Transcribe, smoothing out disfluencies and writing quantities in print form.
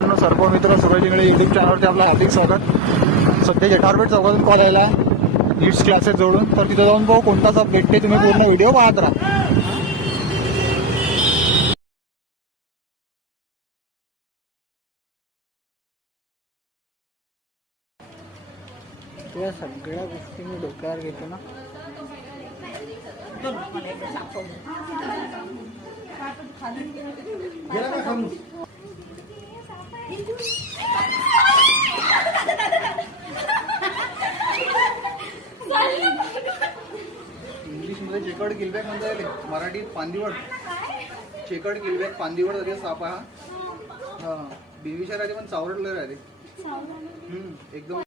सर्व मित्र सूरज इंगळे यूट्यूब चॅनलवरती आपलं हार्दिक स्वागत. सध्या जठारपेठ चौकातून कॉल यायला नीट्स क्लासेस जोडून, तर तिथं जाऊन भाऊ कोणताच भेटते, तुम्ही पूर्ण व्हिडिओ पाहत राहा. या सगळ्या गोष्टी मी डोक्यावर घेतो ना. इंग्लिशमध्ये चेकर्ड किलबॅक म्हणता येईल, मराठीत पांदिवड. चेकर्ड किलबॅक पांदिवड तरी साप हा. हा बेविषार राहते पण चावरटलं राहते एकदम.